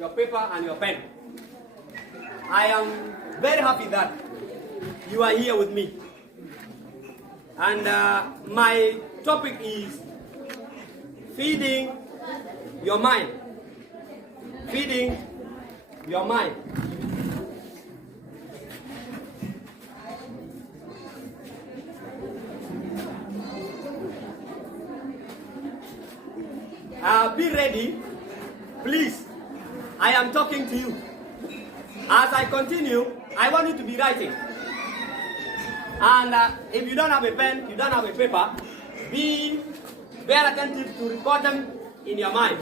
your paper and your pen. I am very happy that you are here with me. And my topic is feeding your mind. Feeding your mind. Be ready, please. I am talking to you. As I continue, I want you to be writing. And if you don't have a pen, you don't have a paper, be very attentive to record them in your mind.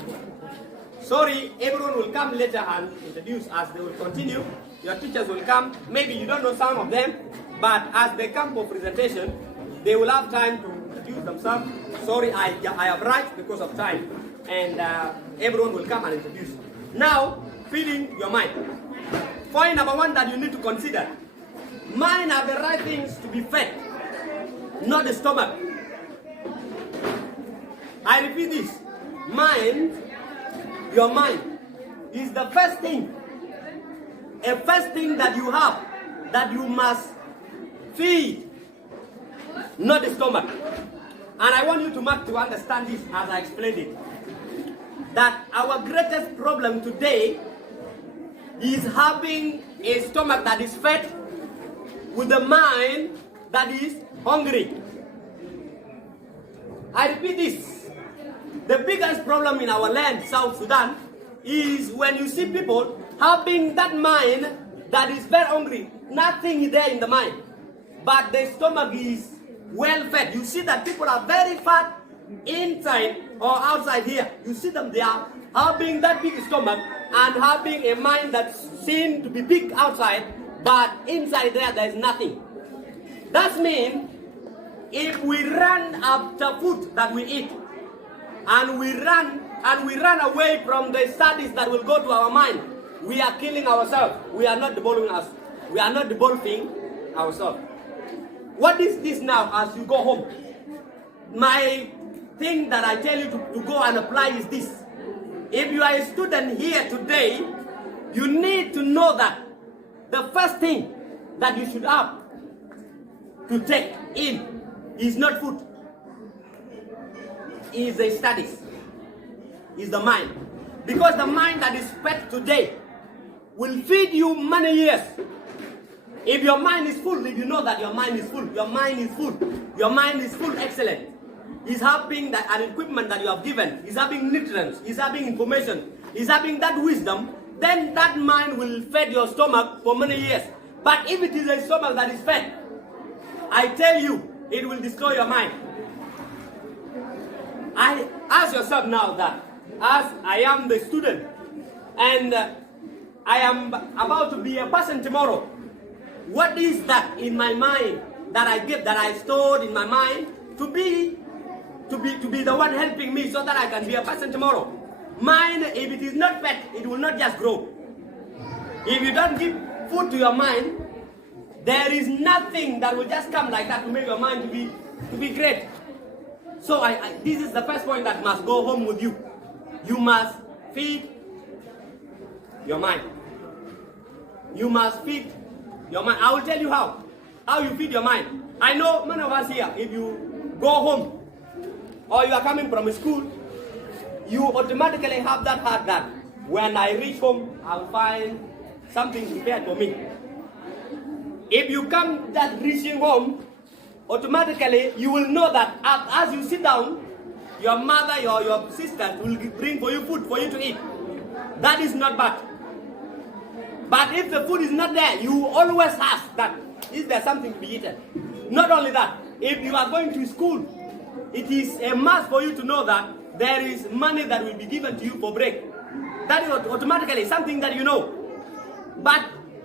Sorry, everyone will come later and introduce as they will continue. Your teachers will come. Maybe you don't know some of them, but as they come for presentation, they will have time to introduce themselves. Sorry, I have right because of time. And everyone will come and introduce. Now, feeding your mind. Point number one that you need to consider. Mind are the right things to be fed, not the stomach. I repeat this. Mind, your mind, is the first thing. A first thing that you have, that you must feed, not the stomach. And I want you to mark to understand this as I explained it. That our greatest problem today is having a stomach that is fed with a mind that is hungry. I repeat this. The biggest problem in our land, South Sudan, is when you see people having that mind that is very hungry. Nothing is there in the mind, but the stomach is well fed. You see that people are very fat inside or outside here. You see them, they are having that big stomach and having a mind that seems to be big outside, but inside there is nothing. That means if we run after food that we eat, and we run away from the studies that will go to our mind, we are killing ourselves. We are not developing us. We are not developing ourselves. What is this now as you go home? My thing that I tell you to go and apply is this. If you are a student here today, you need to know that the first thing that you should have to take in is not food, is the studies, is the mind. Because the mind that is fed today will feed you many years. If your mind is full, if you know that your mind is full, your mind is full, your mind is full, excellent. Is having that an equipment that you have given, is having nutrients, is having information, is having that wisdom, then that mind will feed your stomach for many years. But if it is a stomach that is fed, I tell you, it will destroy your mind. I ask yourself now that, as I am the student, and I am about to be a person tomorrow, what is that in my mind that I give, that I stored in my mind to be the one helping me so that I can be a person tomorrow? Mind, if it is not fed, it will not just grow. If you don't give food to your mind, there is nothing that will just come like that to make your mind to be great. So this is the first point that must go home with you. You must feed your mind. You must feed your mind. I will tell you how you feed your mind. I know many of us here, if you go home or you are coming from school, you automatically have that heart that when I reach home, I'll find something prepared for me. If you come just reaching home, automatically you will know that as you sit down, your mother, your sister will bring for you food for you to eat. That is not bad. But if the food is not there, you always ask that, is there something to be eaten? Not only that, if you are going to school, it is a must for you to know that there is money that will be given to you for break. That is automatically something that you know. But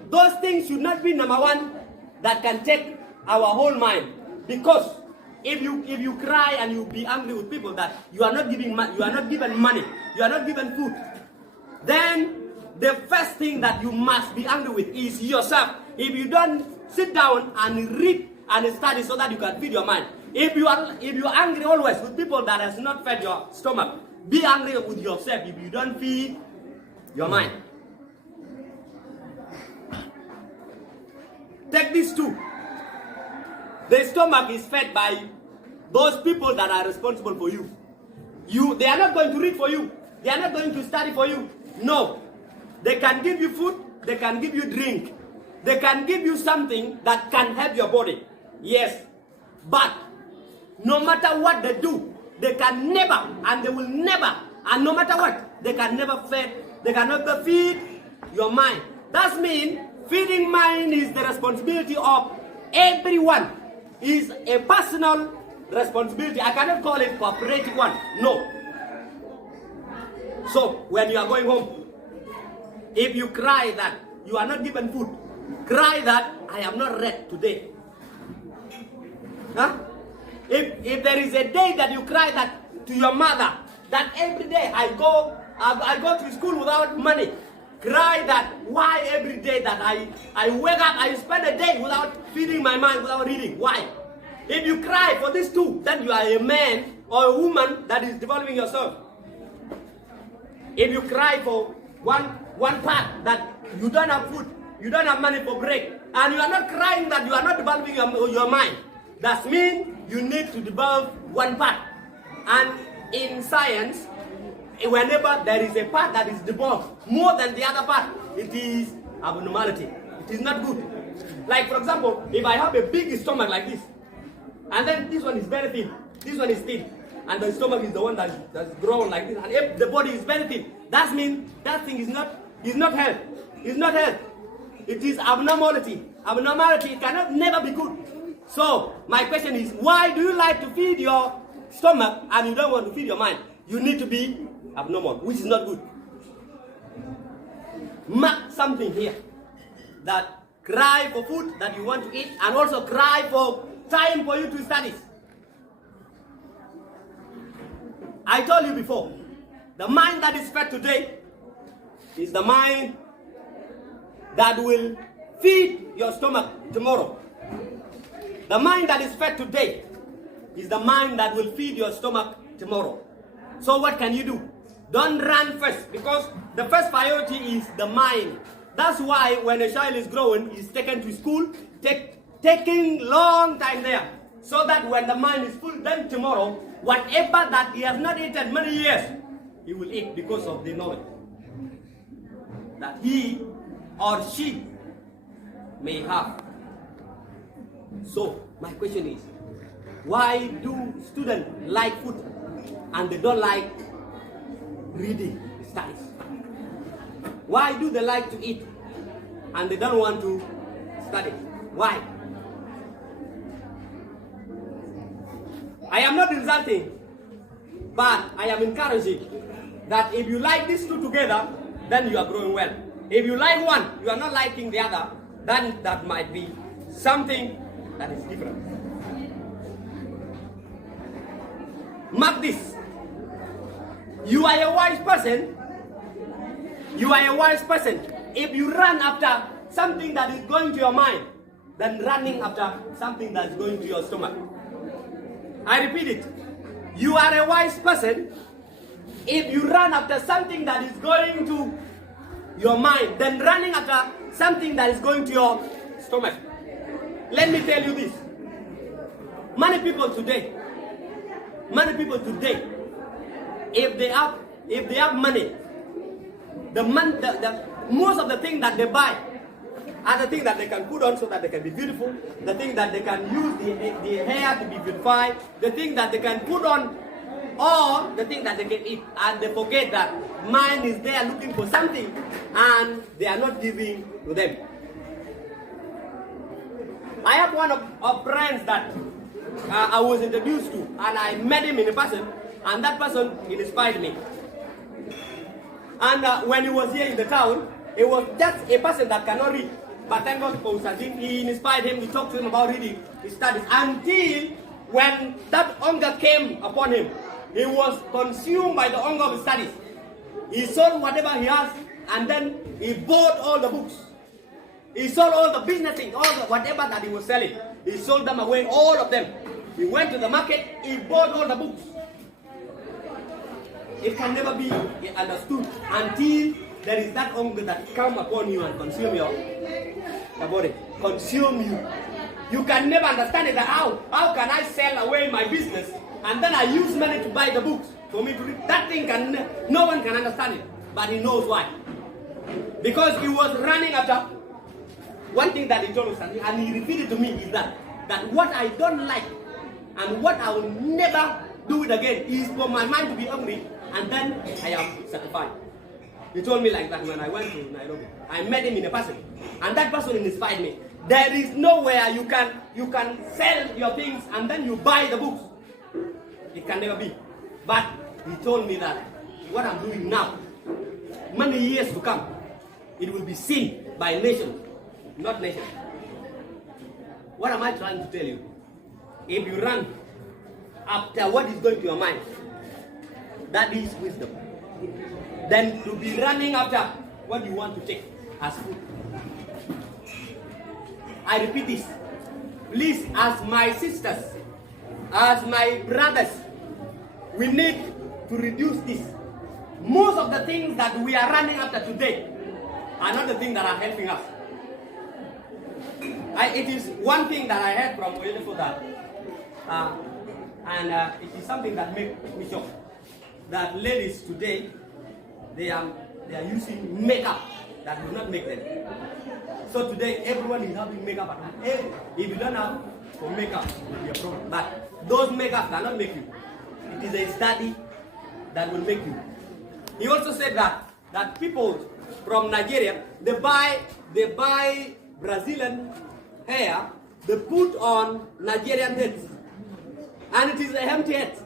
those things should not be number one that can take our whole mind. Because if you cry and you be angry with people that you are not given money, you are not given food, then the first thing that you must be angry with is yourself. If you don't sit down and read and study so that you can feed your mind. If you are angry always with people that has not fed your stomach, be angry with yourself if you don't feed your mind. Take these two. The stomach is fed by those people that are responsible for you. They are not going to read for you. They are not going to study for you. No. They can give you food. They can give you drink. They can give you something that can help your body. Yes. But no matter what they do, they can never, and they will never, and no matter what, they can never feed your mind. That means feeding mind is the responsibility of everyone. Is a personal responsibility. I cannot call it cooperative one. No. So when you are going home, if you cry that you are not given food, cry that I am not read today. Huh? If there is a day that you cry that to your mother, that every day I go to school without money, cry that why every day that I wake up, I spend a day without feeding my mind, without reading. Why? If you cry for these two, then you are a man or a woman that is developing yourself. If you cry for one part that you don't have food, you don't have money for break, and you are not crying that you are not developing your mind, that means you need to develop one part. And in science, whenever there is a part that is developed more than the other part, it is abnormality. It is not good. Like for example, if I have a big stomach like this, and then this one is very thin, this one is thin, and the stomach is the one that's grown like this, and if the body is very thin, that means that thing is not health. It's not health. It is abnormality. Abnormality cannot never be good. So my question is, why do you like to feed your stomach and you don't want to feed your mind? You need to be abnormal, which is not good. Mark something here. That cry for food that you want to eat, and also cry for time for you to study. I told you before, the mind that is fed today is the mind that will feed your stomach tomorrow. The mind that is fed today is the mind that will feed your stomach tomorrow. So what can you do? Don't run first, because the first priority is the mind. That's why when a child is growing, he's taken to school, taking long time there, so that when the mind is full, then tomorrow, whatever that he has not eaten many years, he will eat because of the knowledge that he or she may have. So my question is, why do students like food and they don't like reading, studies? Why do they like to eat and they don't want to study? Why? I am not insulting, but I am encouraging that if you like these two together, then you are growing well. If you like one, you are not liking the other, then that might be something that is different. Mark this. You are a wise person. You are a wise person. If you run after something that is going to your mind, than running after something that's going to your stomach. I repeat it. You are a wise person if you run after something that is going to your mind than running after something that is going to your stomach. Let me tell you this. Many people today, if they have money, most of the things that they buy are the things that they can put on so that they can be beautiful, the things that they can use the hair to be beautified, the things that they can put on, or the things that they can eat. And they forget that mind is there looking for something and they are not giving to them. I have one of friends that I was introduced to, and I met him in a person, and that person inspired me. And when he was here in the town, it was just a person that cannot read. But thank God for Ustaz. He inspired him, he talked to him about reading, his studies, until when that hunger came upon him, he was consumed by the hunger of his studies. He sold whatever he has, and then he bought all the books. He sold all the business things, whatever that he was selling. He sold them away, all of them. He went to the market, he bought all the books. It can never be understood until there is that hunger that come upon you and consume your body, consume you. You can never understand it. How can I sell away my business and then I use money to buy the books for me to read? That thing no one can understand it, but he knows why. Because he was running after one thing that he told us, and he repeated to me is that what I don't like and what I will never do it again is for my mind to be hungry, and then I am satisfied. He told me like that when I went to Nairobi. I met him in a person, and that person inspired me. There is nowhere you can sell your things and then you buy the books. It can never be. But he told me that what I'm doing now, many years to come, it will be seen by nations, not nations. What am I trying to tell you? If you run after what is going to your mind, that is wisdom. Then to be running after what you want to take as food. I repeat this. Please, as my sisters, as my brothers, we need to reduce this. Most of the things that we are running after today are not the things that are helping us. It is one thing that I heard from Oyedefo that, it is something that makes me shocked. That ladies today, they are using makeup that will not make them. So today, everyone is having makeup at home. If you don't have for makeup, it will be a problem. But those makeup cannot make you. It is a study that will make you. He also said that people from Nigeria, they buy Brazilian hair, they put on Nigerian heads, and it is a empty head.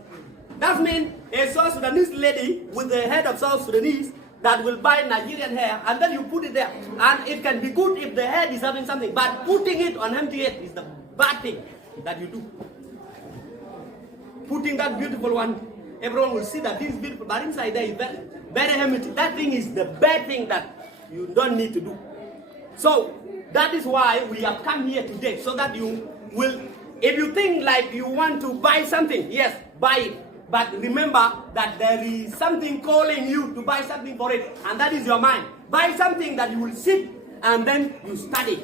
That means a South Sudanese lady with the head of South Sudanese that will buy Nigerian hair, and then you put it there, and it can be good if the head is having something, but putting it on empty head is the bad thing that you do. Putting that beautiful one, everyone will see that this is beautiful, but inside there is very, very empty. That thing is the bad thing that you don't need to do. So that is why we have come here today, so that you will, if you think like you want to buy something, yes, buy it. But remember that there is something calling you to buy something for it, and that is your mind. Buy something that you will sit and then you study.